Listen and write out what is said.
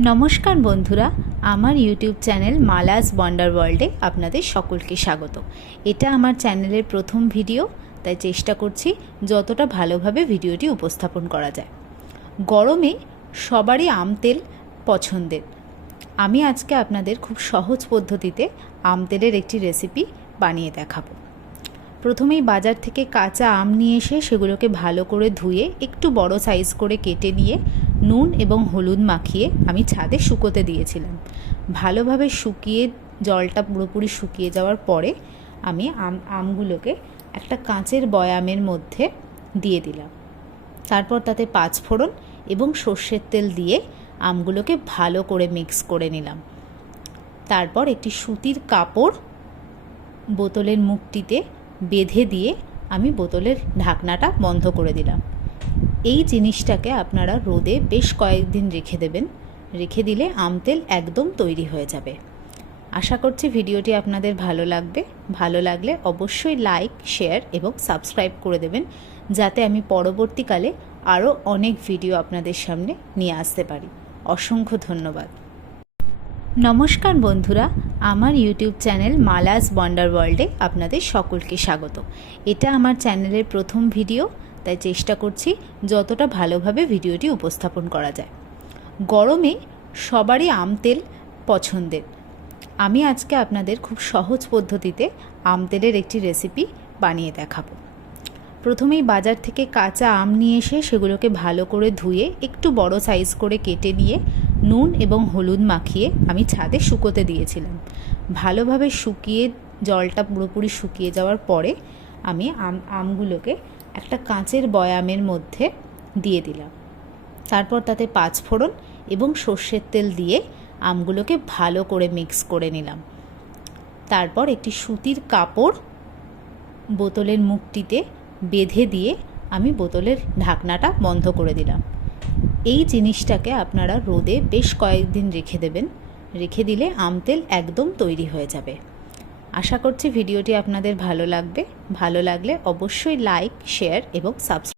নমস্কার বন্ধুরা, আমার ইউটিউব চ্যানেল মালাস ওয়ান্ডার ওয়ার্ল্ডে আপনাদের সকলকে স্বাগত। এটা আমার চ্যানেলের প্রথম ভিডিও, তাই চেষ্টা করছি যতটা ভালোভাবে ভিডিওটি উপস্থাপন করা যায়। গরমে সবারই আম তেল পছন্দের। আমি আজকে আপনাদের খুব সহজ পদ্ধতিতে আম তেলের একটি রেসিপি বানিয়ে দেখাবো। প্রথমেই বাজার থেকে কাঁচা আম নিয়ে এসে সেগুলোকে ভালো করে ধুয়ে একটু বড় সাইজ করে কেটে নিয়ে নুন এবং হলুদ মাখিয়ে আমি ছাদে শুকোতে দিয়েছিলাম। ভালোভাবে শুকিয়ে জলটা পুরোপুরি শুকিয়ে যাওয়ার পরে আমি আমগুলোকে একটা কাঁচের বয়ামের মধ্যে দিয়ে দিলাম। তারপর তাতে 5 ফোড়ন এবং সর্ষের তেল দিয়ে আমগুলোকে ভালো করে মিক্স করে নিলাম। তারপর একটি সুতির কাপড় বোতলের মুখটিতে বেঁধে দিয়ে আমি বোতলের ঢাকনাটা বন্ধ করে দিলাম। এই জিনিসটাকে আপনারা রোদে বেশ কয়েকদিন রেখে দেবেন। রেখে দিলে আম তেল একদম তৈরি হয়ে যাবে। আশা করছি ভিডিওটি আপনাদের ভালো লাগবে। ভালো লাগলে অবশ্যই লাইক, শেয়ার এবং সাবস্ক্রাইব করে দেবেন, যাতে আমি পরবর্তীকালে আরও অনেক ভিডিও আপনাদের সামনে নিয়ে আসতে পারি। অসংখ্য ধন্যবাদ। নমস্কার বন্ধুরা, আমার ইউটিউব চ্যানেল মালাস ওয়ান্ডার ওয়ার্ল্ডে আপনাদের সকলকে স্বাগত। এটা আমার চ্যানেলের প্রথম ভিডিও, তাই চেষ্টা করছি যতটা ভালোভাবে ভিডিওটি উপস্থাপন করা যায়। গরমে সবারই আম তেল পছন্দের। আমি আজকে আপনাদের খুব সহজ পদ্ধতিতে আম তেলের একটি রেসিপি বানিয়ে দেখাবো। প্রথমেই বাজার থেকে কাঁচা আম নিয়ে এসে সেগুলোকে ভালো করে ধুয়ে একটু বড় সাইজ করে কেটে নিয়ে নুন এবং হলুদ মাখিয়ে আমি ছাদে শুকোতে দিয়েছিলাম। ভালোভাবে শুকিয়ে জলটা পুরোপুরি শুকিয়ে যাওয়ার পরে আমি আমগুলোকে একটা কাঁচের বয়ামের মধ্যে দিয়ে দিলাম। তারপর তাতে 5 ফোড়ন এবং সর্ষের তেল দিয়ে আমগুলোকে ভালো করে মিক্স করে নিলাম। তারপর একটি সুতির কাপড় বোতলের মুখটিতে বেঁধে দিয়ে আমি বোতলের ঢাকনাটা বন্ধ করে দিলাম। এই জিনিসটাকে আপনারা রোদে বেশ কয়েকদিন রেখে দেবেন। রেখে দিলে আম তেল একদম তৈরি হয়ে যাবে। আশা করছি ভিডিওটি আপনাদের ভালো লাগবে। ভালো লাগলে অবশ্যই লাইক, শেয়ার এবং সাবস্ক্রাইব